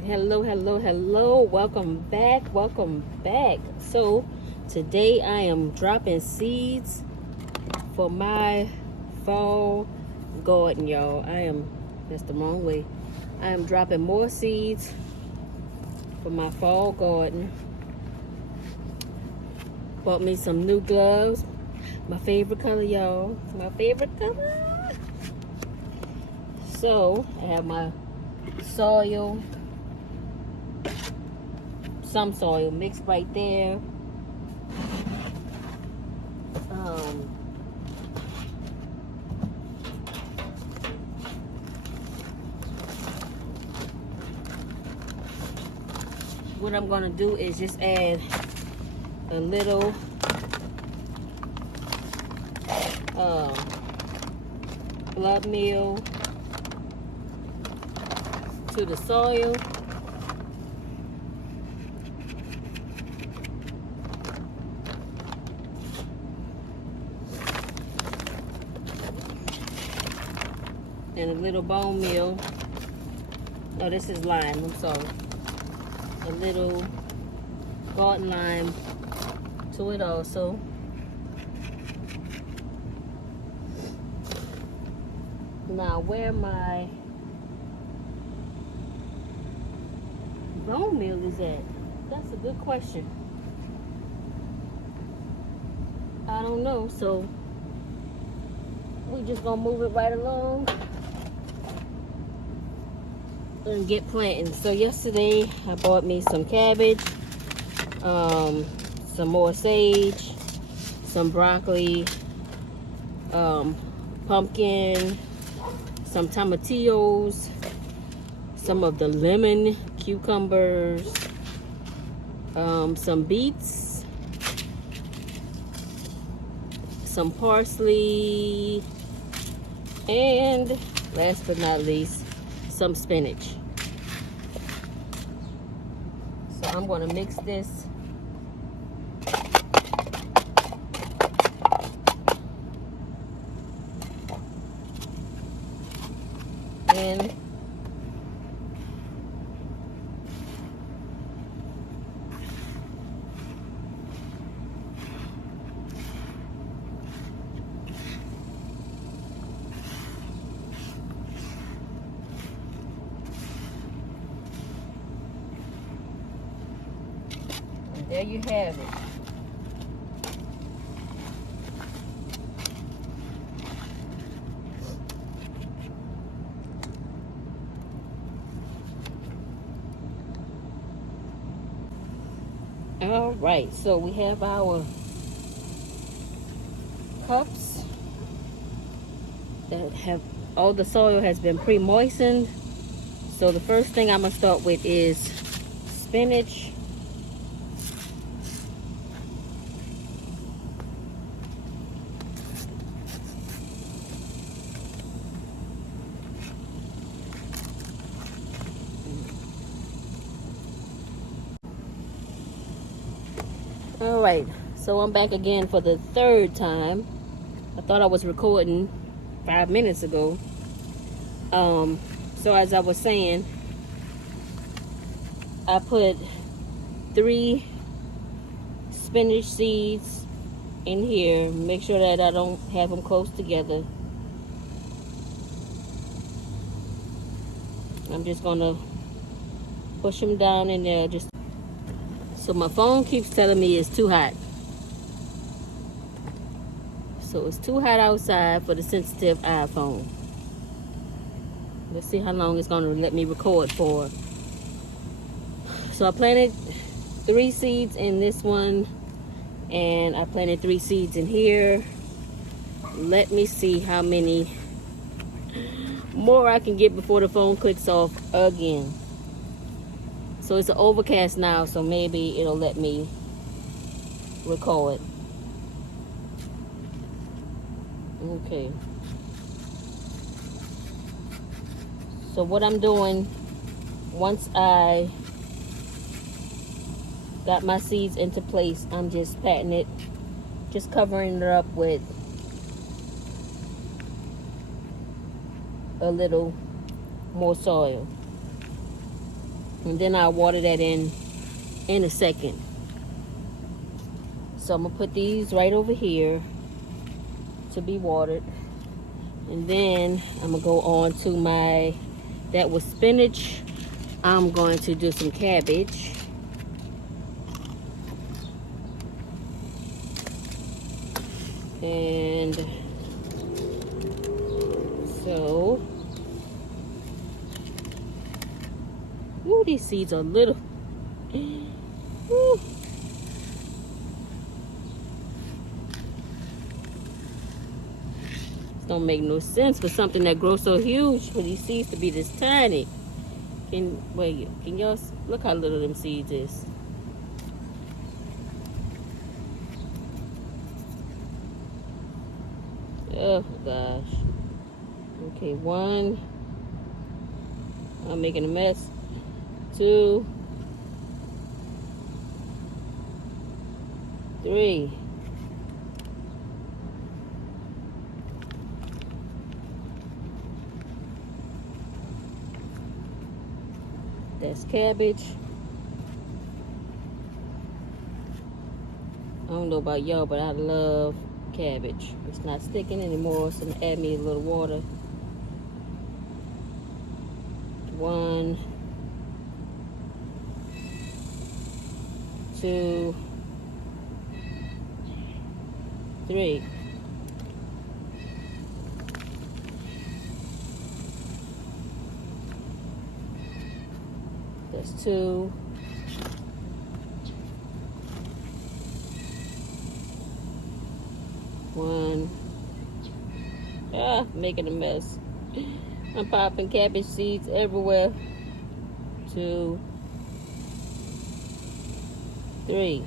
right, hello, welcome back. So today I am dropping seeds for my fall garden, y'all. That's the wrong way. I am dropping more seeds for my fall garden. Bought me some new gloves, my favorite color, y'all, my favorite color. So I have my soil, some soil mixed right there. What I'm gonna do is just add a little blood meal to the soil. And a little bone meal. Oh, this is lime, I'm sorry. A little garden lime to it also. Now, where my bone meal is at? That's a good question. I don't know, so we just gonna move it right along and get planting. So yesterday I bought me some cabbage, some more sage, some broccoli, pumpkin, some tomatillos, some of the lemon cucumbers, some beets, some parsley, and last but not least, some spinach. So I'm going to mix this in. There you have it. All right, so we have our cups that have all the soil has been pre-moistened. So the first thing I'm gonna start with is spinach. All right, so I'm back again for the third time. I thought I was recording 5 minutes ago. So as I was saying, I put 3 spinach seeds in here. Make sure that I don't have them close together. I'm just gonna push them down in there. So my phone keeps telling me it's too hot. So it's too hot outside for the sensitive iPhone. Let's see how long it's gonna let me record for. So I planted 3 seeds in this one, and I planted 3 seeds in here. Let me see how many more I can get before the phone clicks off again. So it's an overcast now, so maybe it'll let me record. Okay. So what I'm doing, once I got my seeds into place, I'm just patting it, just covering it up with a little more soil. And then I'll water that in a second. So I'm gonna put these right over here to be watered. And then I'm gonna go on to my, that was spinach. I'm going to do some cabbage. And so, ooh, these seeds are little. Ooh. Don't make no sense for something that grows so huge for these seeds to be this tiny. Can y'all look how little them seeds is? Oh gosh. Okay, 1. I'm making a mess. 2, 3. That's cabbage. I don't know about y'all, but I love cabbage. It's not sticking anymore, so I'm gonna add me a little water. 1, 2, 3. That's 2. 1. Making a mess. I'm popping cabbage seeds everywhere. 2, 3.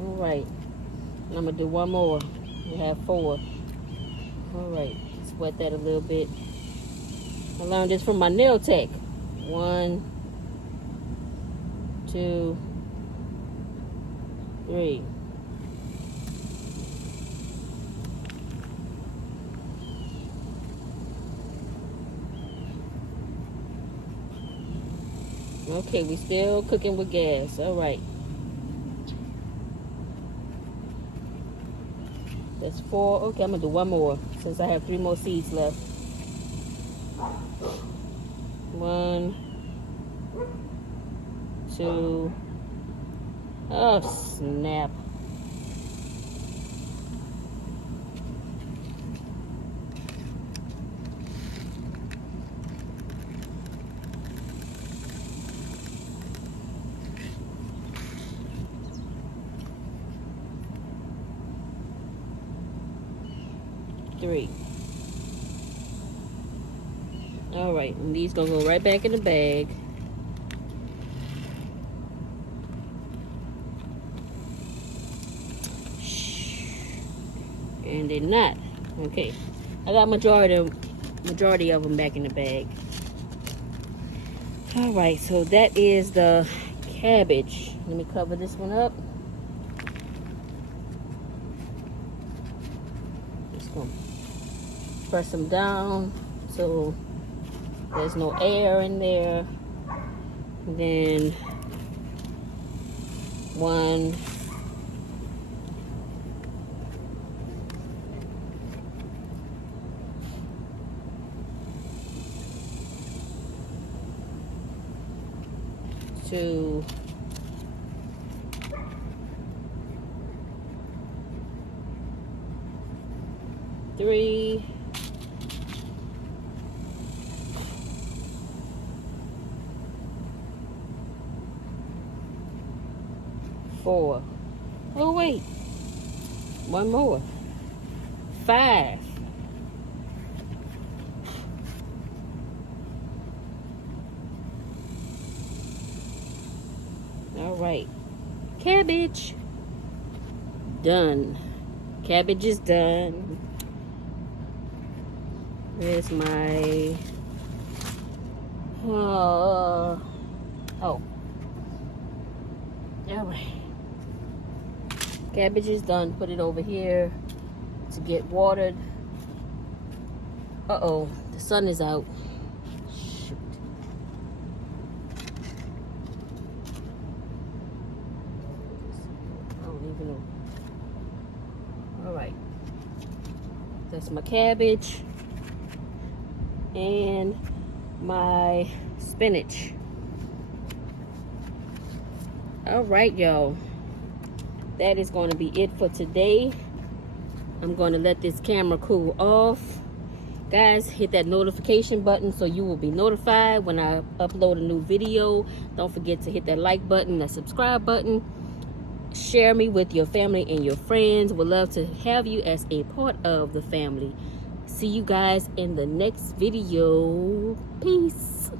All right. I'm gonna do one more. We have 4. All right. Sweat that a little bit. I learned this from my nail tech. 1, 2, 3. Okay, we still cooking with gas. All right. That's 4. Okay, I'm gonna do one more since I have 3 more seeds left. 1, 2. Oh snap. 3. All right, and these gonna go right back in the bag. And they're not. Okay, I got majority of them back in the bag. All right, so that is the cabbage. Let me cover this one up. Just gonna press them down so there's no air in there. And then 1, 2, 3, 4. Oh wait, one more. 5. All right, cabbage done. Cabbage is done. Where's my oh, all right. Cabbage is done. Put it over here to get watered. Uh-oh, the sun is out. Shoot. I don't even know. All right. That's my cabbage and my spinach. All right, y'all. That is going to be it for today. I'm going to let this camera cool off. Guys, hit that notification button so you will be notified when I upload a new video. Don't forget to hit that like button, that subscribe button. Share me with your family and your friends. Would love to have you as a part of the family. See you guys in the next video. Peace.